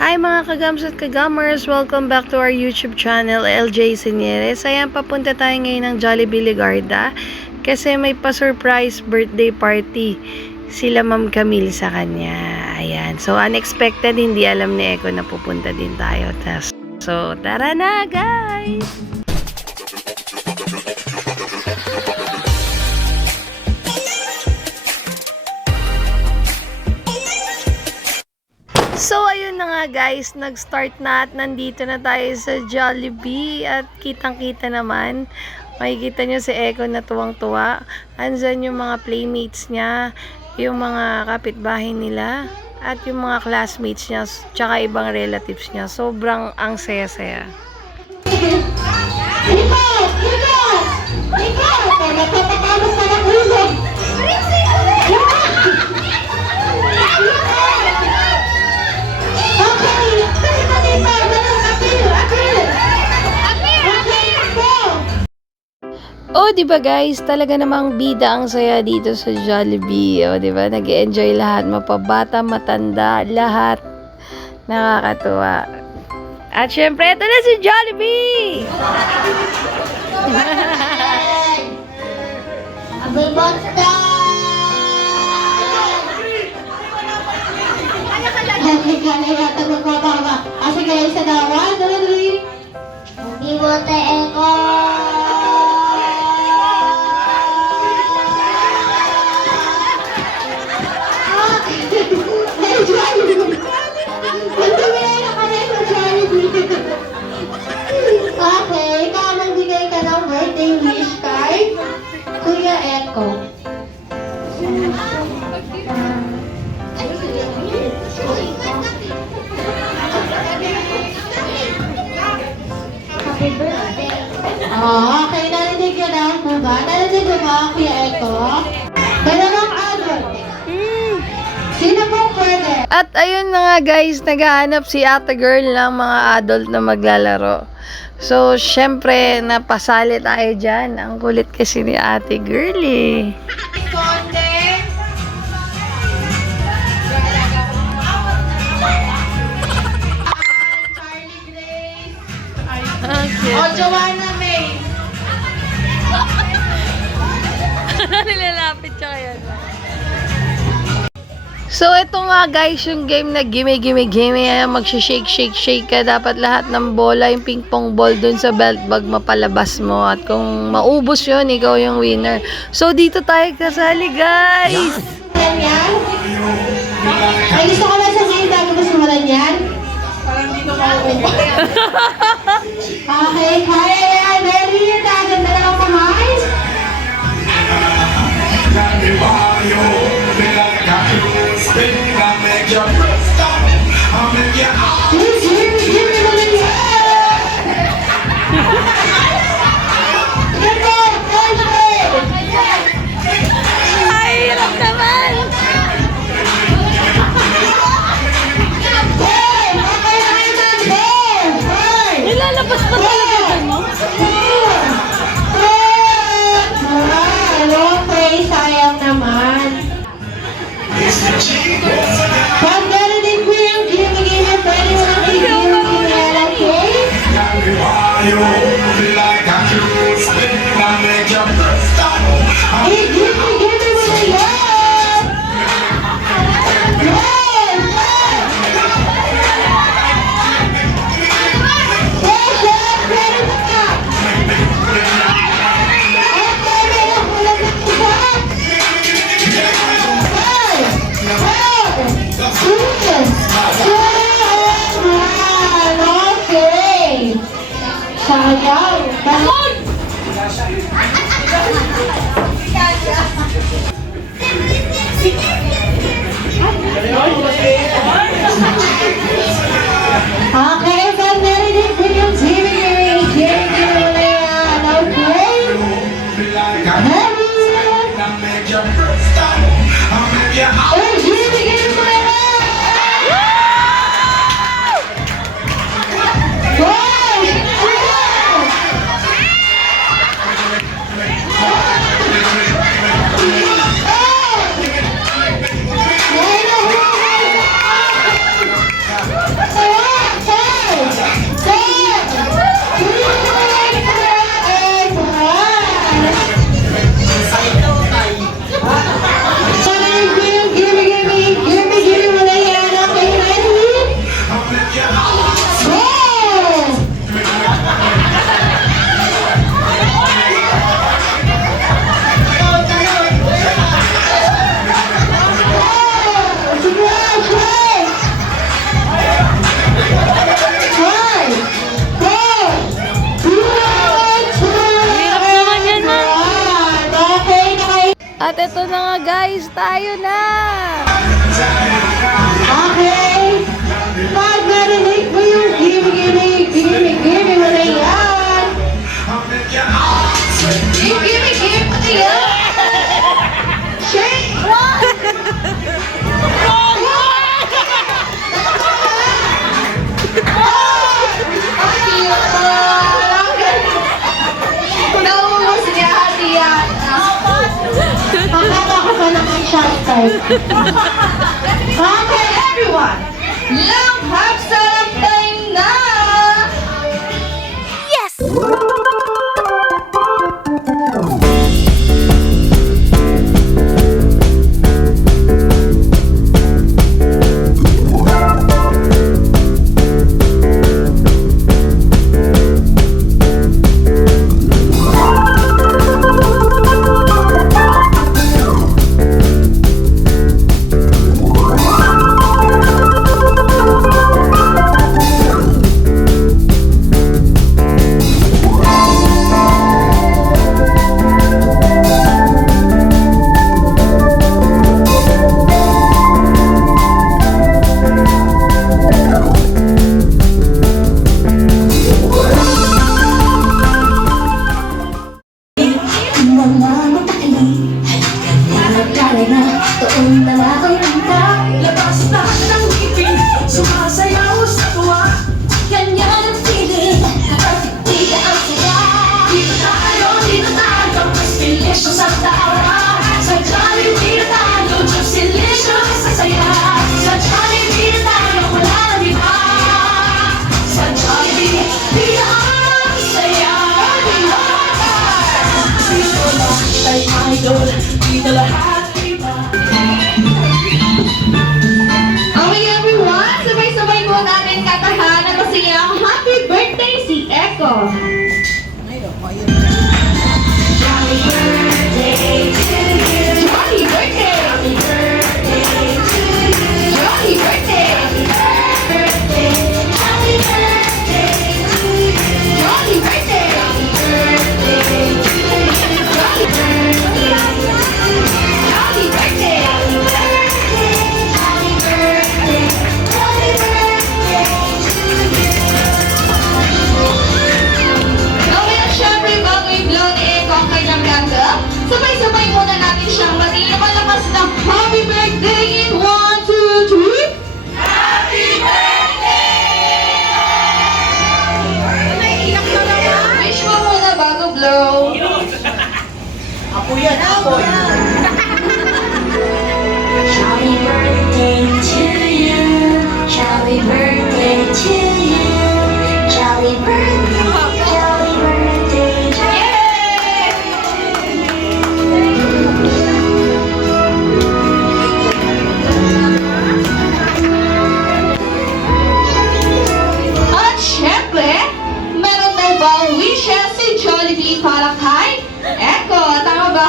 Hi mga kagams at kagamers! Welcome back to our YouTube channel, LJ Senieres. Ayan, papunta tayo ngayon ng Jollibee Ligarda kasi may pa-surprise birthday party sila Ma'am Camille sa kanya. Ayan. So, unexpected, hindi alam ni Eko na pupunta din tayo. So, tara na guys! Guys, nag-start na at nandito na tayo sa Jollibee at kitang-kita naman, makikita nyo si Eko na tuwang-tuwa. Andyan yung mga playmates niya, yung mga kapitbahay nila, at yung mga classmates niya, tsaka ibang relatives niya. Sobrang ang saya-saya. Oh, 'di ba guys? Talaga namang bida ang saya dito sa Jollibee. Oh, 'di ba? Nag-enjoy lahat, mapabata, matanda, lahat. Nakakatuwa. At syempre, ito na si Jollibee! Happy birthday! Happy birthday! Happy birthday! Happy birthday, At ayun na nga guys, naghahanap si ate girl ng mga adult na maglalaro. So, syempre, napasali tayo dyan. Ang kulit kasi ni ate girl eh. Grace. O, Joanna May. Nilalapit siya kaya. So, ito nga guys, yung game na gimme, gimme, gimme. Ayan, magsishake, shake, shake ka. Dapat lahat ng bola, yung ping pong ball dun sa belt bag, mapalabas mo. At kung maubos yun, ikaw yung winner. So, dito tayo kasali, guys! Simulan yan? Ay, gusto ko lang sabihin bago ko simulan yan? Parang dito mauubo. okay, kaya Sayang! Bakit? Okay, tayo na! Okay, everyone. Love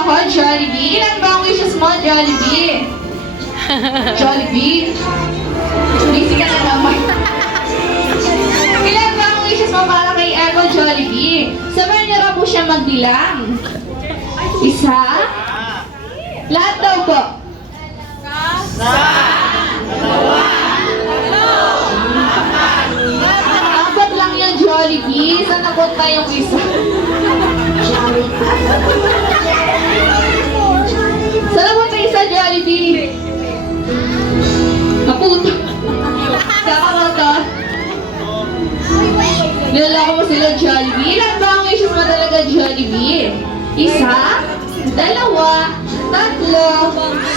ako, Jollibee. Ilan ba ang wishes mo, Jollibee? Jollibee? Busy ka na naman. Ilan ba ang wishes mo para kay Eko Jollibee? Sa Manila po siya magbilang. Isa? Lahat daw po. Sa? Dalawa. Apat lang yan, Jollibee. Sana po tayong isa. Jollibee. dalawa, tatlo,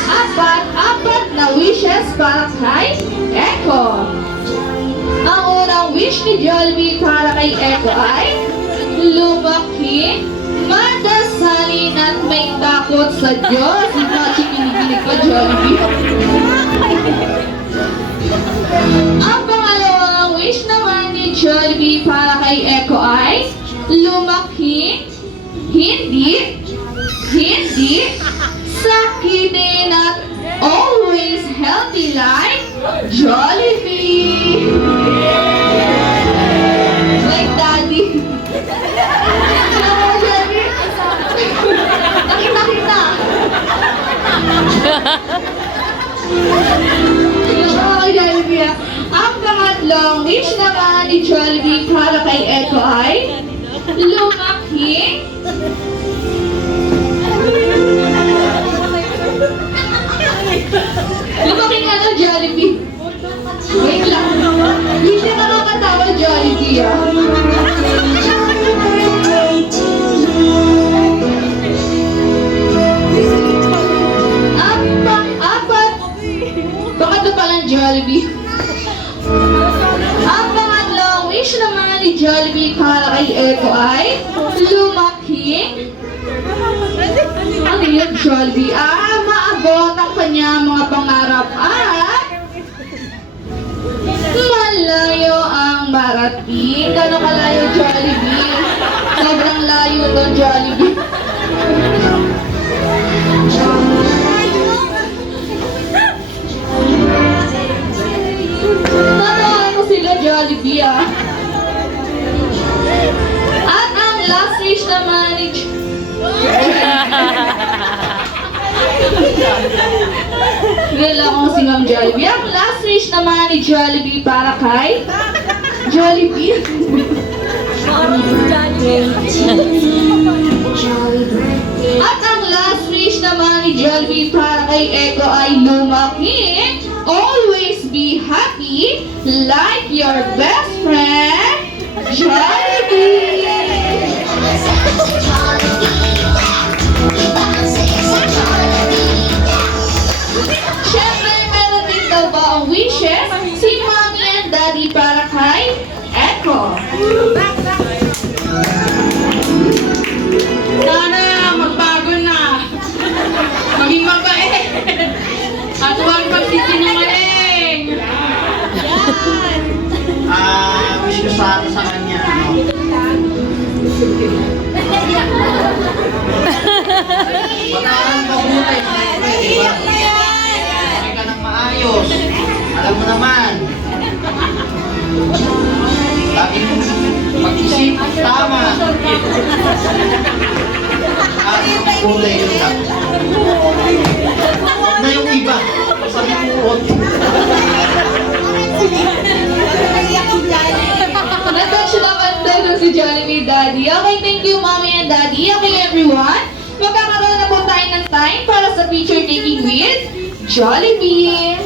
apat, apat na wishes para kay Echo. Ang unang wish ni Jolby para kay Echo ay lumaki, madasalin at may takot sa Diyos. Imagine, kinikilig ka, Jolby. Mga Jollibee. Ang pangatlong wish naman ni Jollibee para kay Echo ay lumaki. Ah. At ang last wish naman ni Wala akong si Ma'am Jollibee. Ang last wish naman ni Jollibee para kay Jollibee. At ang last wish naman ni Jollibee para kay Echo ay lumaki. Always be happy like your best friend, Jollibee. Siyempre, meron din daw ba ang wishes si Mommy and Daddy para kay Echo. Sana magbago na. Maging mabait. At huwag magsisinungaling. Ko sana sa kanya, ano? Pag-aaral mabuti, siyempre, di ba? Kumain ka ng maayos. Alam mo naman. Laging mag-isip, tama. At mabuti yun. Huwag na yung iba. Sa limuot. Natouch Thank you Mommy and Daddy. Okay everyone, magkakaroon na po tayo ng time para sa picture taking with Jollibee.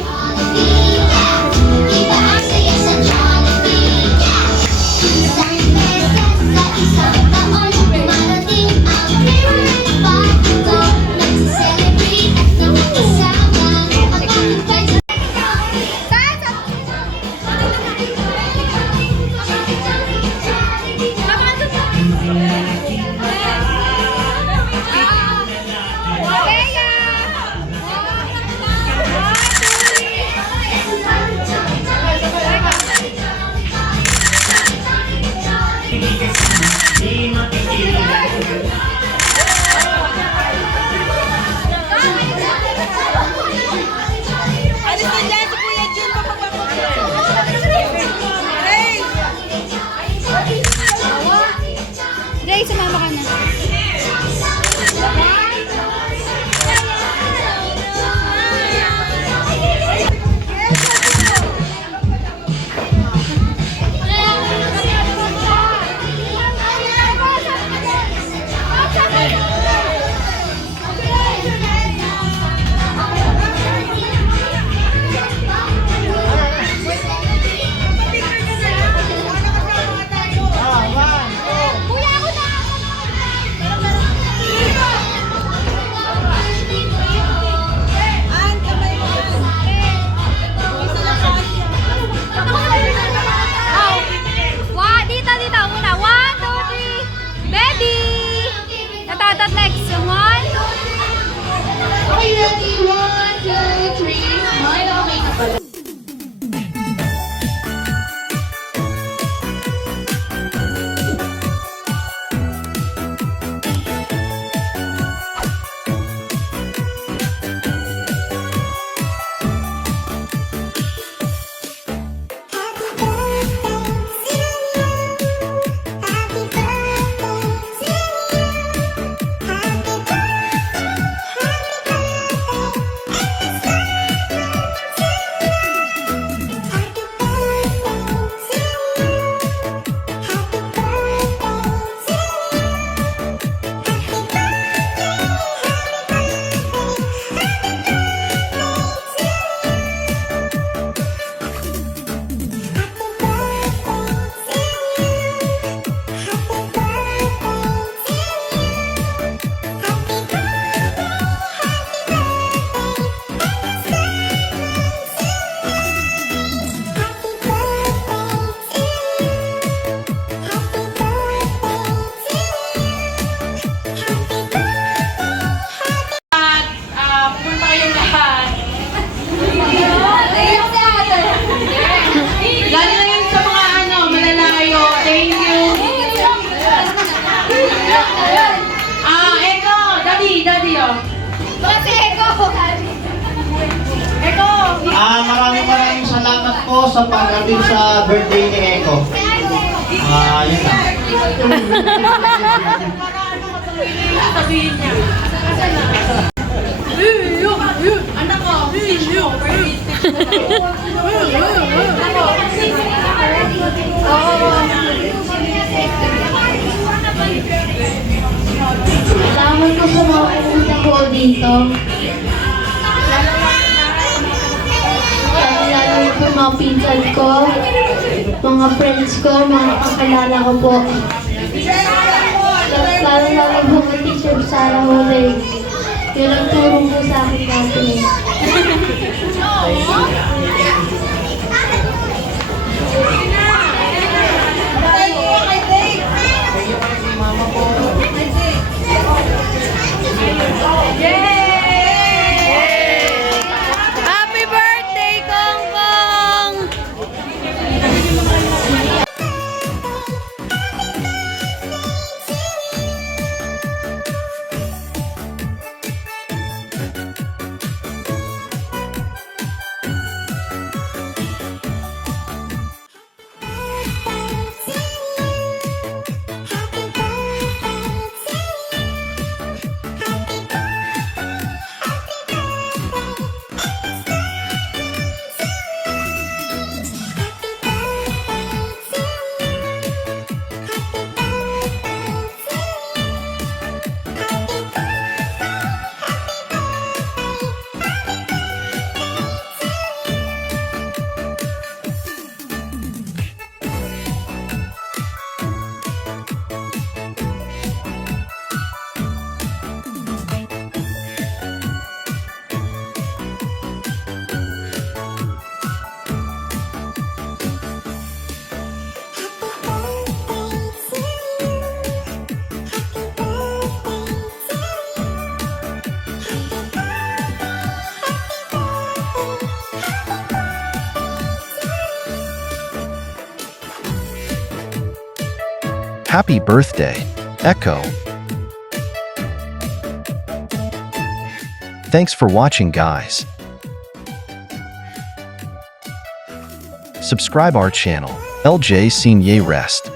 Ko, mga kakilala ko po. Lalo lalo po kay Teacher Sarah Hulay. Yun ang turo po sa akin natin. Happy birthday, Echo. Thanks for watching, guys. Subscribe our channel, LJ Senior Rest.